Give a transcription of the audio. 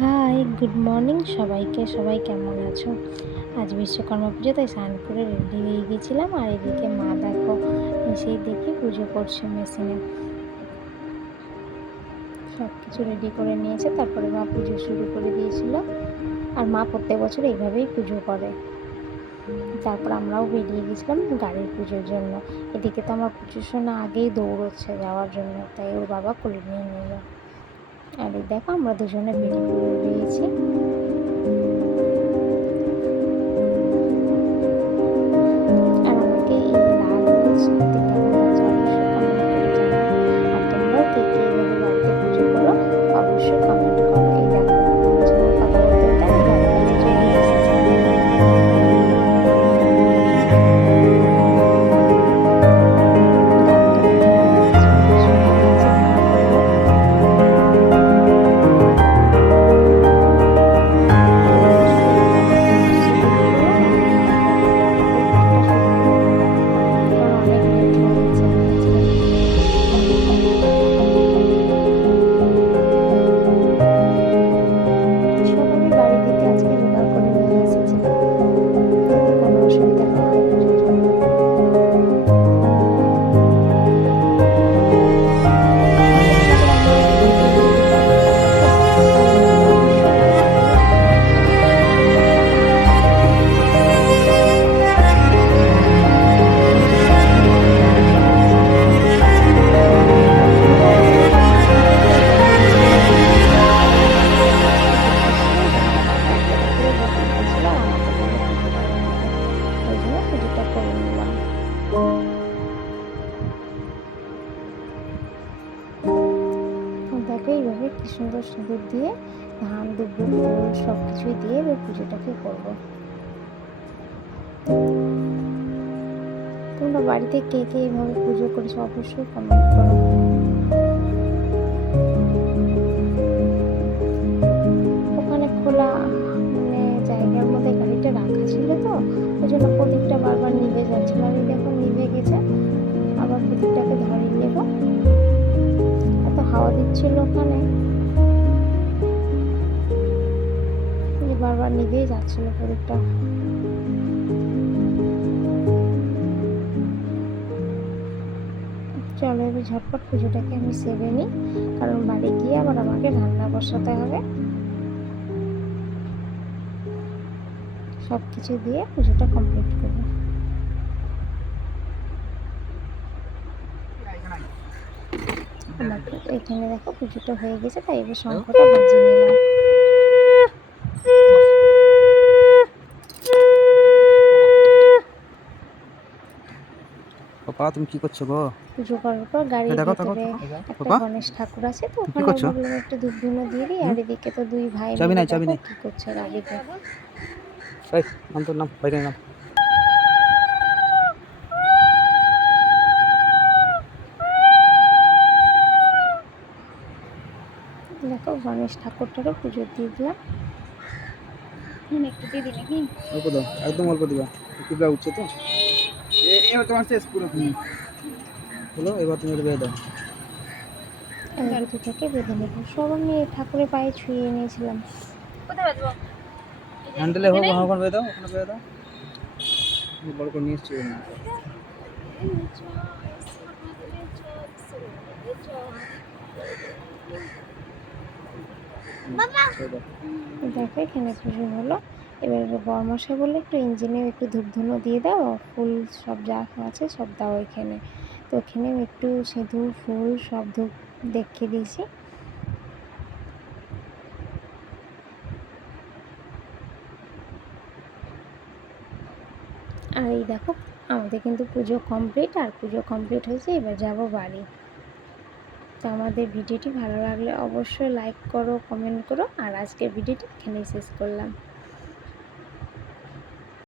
High, good morning সবাইকে। সবাই কেমন আছো? আজ বিশ্বকর্মা পুজো, তাই স্নান করে রেডি হয়ে গেছিলাম। আর এদিকে মা দেখো এসেই দেখি পুজো করছে মেশিনে। সব কিছু রেডি করে নিয়েছে, তারপরে মা পুজো শুরু করে দিয়েছিল। আর মা প্রত্যেক বছর এইভাবেই পুজো করে। তারপর আমরাও বেরিয়ে গেছিলাম গাড়ির পুজোর জন্য। এদিকে তো আমার পুজোর সোনা আগেই দৌড়চ্ছে যাওয়ার জন্য, তাই ওর বাবা কোলে নিয়ে নিল। আর এই দেখো আমরা দুজনে বেরিয়েছি। আর আমাকে এই লাল হলুদ শাড়িতে কেমন লাগছে অবশ্যই কমেন্ট করে জানাও। আর তোমরাও কে কে এইভাবে বাড়িতে পুজো করো অবশ্যই কমেন্ট করো। এই দেখো তোমার সঙ্গে কথা বলতে বলতে আমি গাড়ি নিয়ে চলে এসেছি। গানটা তো ভালো লাগছে, বেশ সুন্দর লাগছে, গান করবো। আর অবশ্যই এইভাবে তোমরা শুরু করো, আর তাড়াতাড়ি পুজোটা শুরু করো, কারণ অনেক লেট হয়ে গেছে আজকে। সব আমি বাড়ি থেকে আজকে জোগাড় করে নিয়ে এসেছিলাম, যাতে কোনো অসুবিধা না হয় পুজোর জন্য। আমাদের সোশ্যাল মিডিয়ায় ভিডিওগুলো দিতে অনেকটা হয়, তো ভালো লাগলে অবশ্যই লাইক করো, কমেন্ট করো। এদিকে মা এখানে স্নান করে এসেছে। ওর জন্য পুজোটা কমপ্লিট করে ঘরে গেছিলাম। আর ওর বাবা এদিকে পুজো করছিল, ওই জন্য ওর বাবা এক জায়গা করে বসে গেছিল আর আমাকে বললো পুজো করে নিতে। ওই জন্য পুজোটা করে নিলাম। দেখো এইভাবে কি সুন্দর সিঁদুর দিয়ে ধান দুব্বো ফুল সব কিছুই দিয়ে এবার পুজোটাকে করবো। তোমরা বাড়িতে কে কে এইভাবে পুজো করেছো অবশ্যই কমেন্ট করো। ওখানে খোলা মানে জায়গার মধ্যে গাড়িটা রাখা ছিল, তো ওই জন্য প্রদীপটা বারবার নিভে যাচ্ছিল। আমি দেখো নিভে গেছে, আবার প্রদীপটাকে ধরিয়ে নেব। এত হাওয়া দিচ্ছিল ওখানে যে বারবার নিভেই যাচ্ছিল প্রদীপটা। চলো এবার ঝটপট পুজোটাকে আমি সেরে নিই, কারণ বাড়ি গিয়ে আবার আমাকে রান্না বসাতে হবে। সব কিছু দিয়ে পুজোটা কমপ্লিট করবো। আমার এখানে দেখো পুজোটা হয়ে গেছে, তাই এবার শঙ্খটা বাজিয়ে নিলাম। পাপা তুমি কি করছো গো? পুজো করার পর গাড়ির ভেতরে একটা গণেশ ঠাকুর আছে, তো ওখানে ভাবলাম একটু ধূপ ধুনো দিয়ে দিই। আর এদিকে তো দুই ভাই মিলে দেখো কি করছে গাড়িতে। দেখো গণেশ ঠাকুরটারও পুজো দিয়ে দিলাম। একটু দিয়ে দিই নাকি? অল্প দাও, একদম অল্প দিবা, একটু দেওয়া উঠছে তো। এবার তোমার শেষ পুরো। হলো, এবার তুমি বেঁধে দাও। দুটোকে বেঁধে নেবো। সব আমি ঠাকুরের পায়ে ছুঁয়ে নিয়েছিলাম। কোথায় বাঁধবো? হ্যান্ডেলে হোক, ওখানে বেঁধে দাও, ওখানে বেঁধে দাও। বড় করে নিয়ে এসছি। দেখো এখানে পুজো হলো। এবার বরমশাই বললে একটু ইঞ্জিনে একটু ধূপ ধুনো দিয়ে দাও, ফুল সব যা আছে সব দাও এখানে। তো এখানেও একটু সিঁদুর ফুল সব ধূপ দেখিয়ে দিয়েছি। আর এই দেখো আমাদের কিন্তু পুজো কমপ্লিট, আর পুজো কমপ্লিট হয়েছে, এবার যাব বাড়ি। তো আমাদের ভিডিওটি ভালো লাগলে অবশ্যই লাইক করো, কমেন্ট করো। আর আজকের ভিডিওটি এখানেই শেষ করলাম।